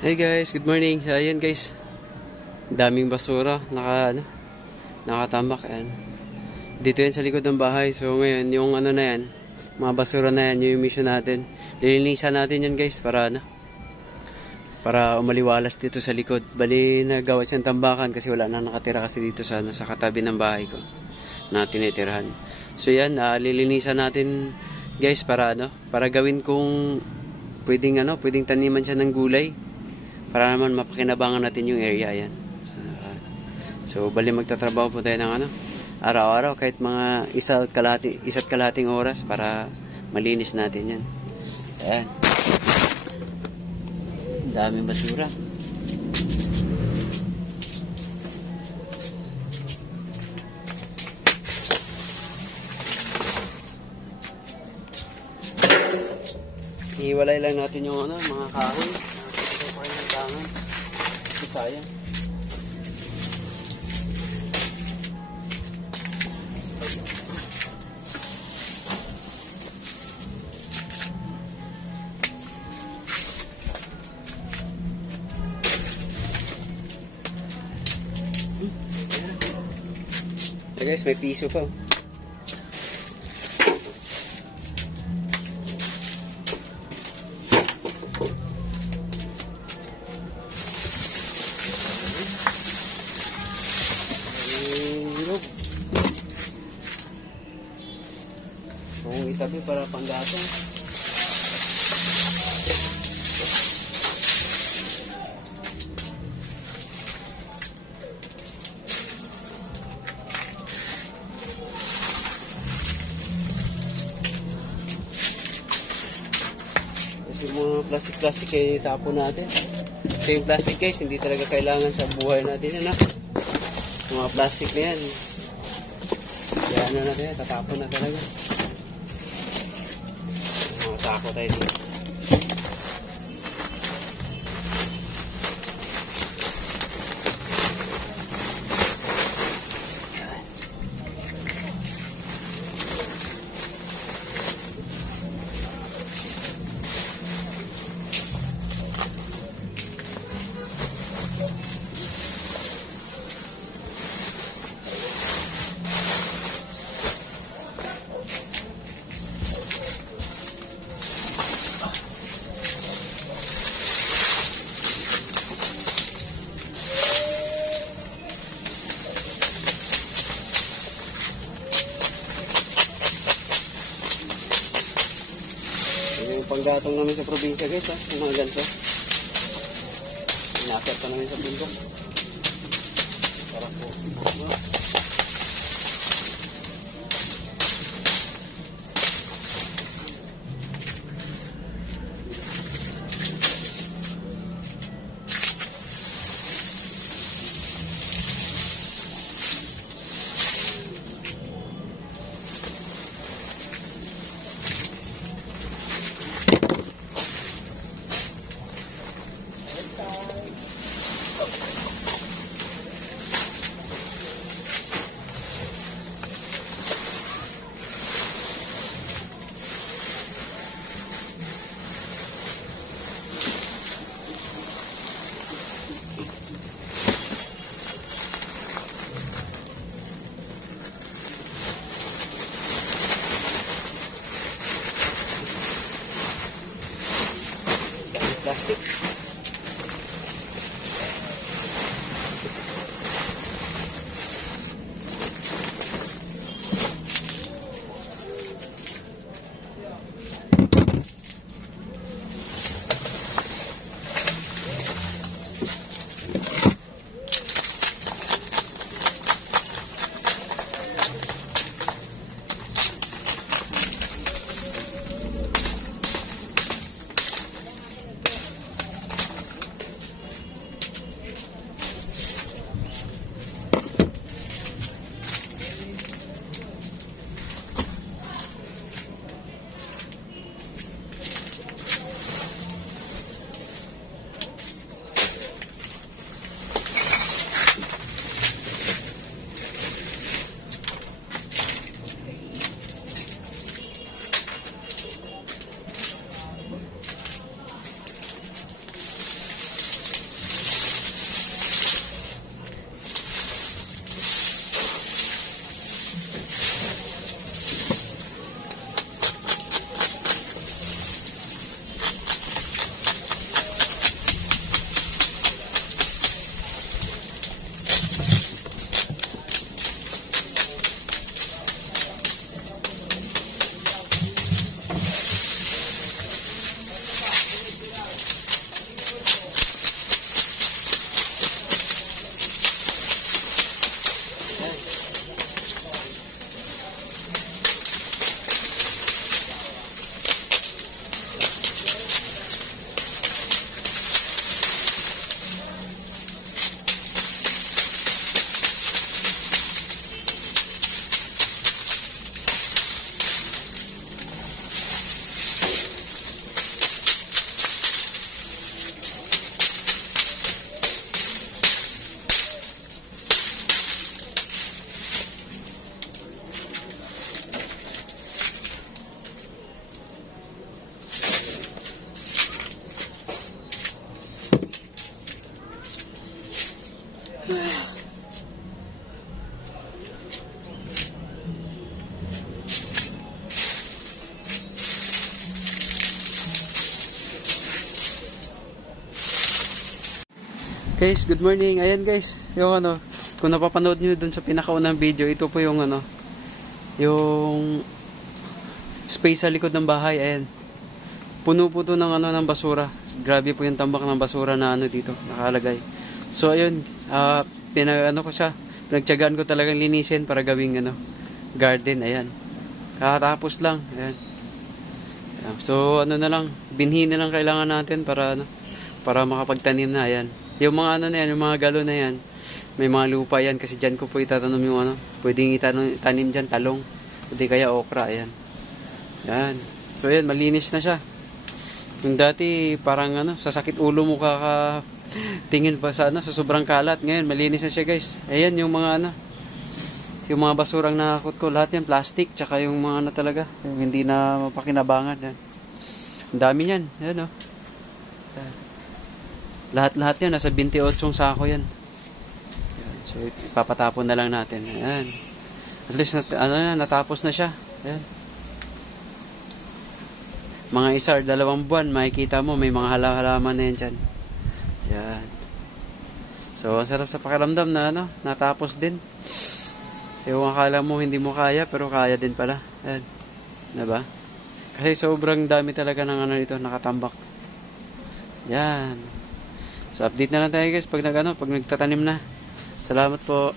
Hey guys, good morning. So, ayan guys, daming basura, nakatambak yan. Dito yan sa likod ng bahay. So ngayon, yung ano na yan, mga basura na yan, yung mission natin. Lilinisan natin yan guys, para umaliwalas dito sa likod. Bali, nagawa siyang tambakan kasi wala na nakatira kasi dito sa katabi ng bahay ko na tinitirahan. So yan, lilinisan natin guys para gawin kong pwedeng taniman siya ng gulay. Para naman mapakinabangan natin yung area yan. So bali magtatrabaho po tayo ng araw-araw kahit mga isa't kalahating oras para malinis natin yan. Ayan. Daming basura. Ihiwalay lang natin yung mga kahoy. Sayang. Hey guys, may piso pa. Kung itabi para panggatong. Kasi yung mga plastic ay tapon natin. Kasi yung plastic guys, hindi talaga kailangan sa buhay natin. Yung mga plastic na yan. Kaya natin, tatapon na talaga. Sako tayo dito. Panggatong namin sa probinsya guys, yung mga ganito. Inakit pa namin sa bundok. Para po. Plastic. Guys, good morning. Ayan guys, yung ano, kung napapanood nyo dun sa pinakaunang video, ito po yung ano, yung space sa likod ng bahay. Ayan. Puno po to ng ano, ng basura. Grabe po yung tambak ng basura na ano dito, nakalagay. So ayun, pinag-ano ko siya, pinagtiyagaan ko talagang linisin para gawing ano, garden. Ayan. Kakatapos lang. Ayan. So ano na lang, binhi na lang kailangan natin para ano, para makapagtanim na. Ayan. Yung mga ano na yan, yung mga galon na yan, may mga lupa yan kasi dyan ko po itatanom yung ano, pwedeng itanim dyan talong, hindi kaya okra. Ayan. Yan. So ayan, malinis na siya. Yung dati parang ano, sasakit ulo mo tingin pa sa ano, sa sobrang kalat. Ngayon malinis na siya guys. Ayan yung mga ano, yung mga basurang nakakot ko, lahat yan plastic, tsaka yung mga ano talaga, yung hindi na mapakinabangan. Yan. Ang dami yan. Ayan o. Lahat-lahat yan, nasa 28 sako yan. Ayan. So ipapatapon na lang natin. Ayan. At least natapos na siya. Ayan. Mga 1 or 2 buwan, makikita mo may mga halaman na yan dyan. Ayan. So sarap sa pakiramdam na ano, natapos din. Yung akala mo hindi mo kaya, pero kaya din pala. Ayan. Diba? Kasi sobrang dami talaga ng ano dito, nakatambak. Yan. So update na lang tayo guys pag nagtatanim na. Salamat po.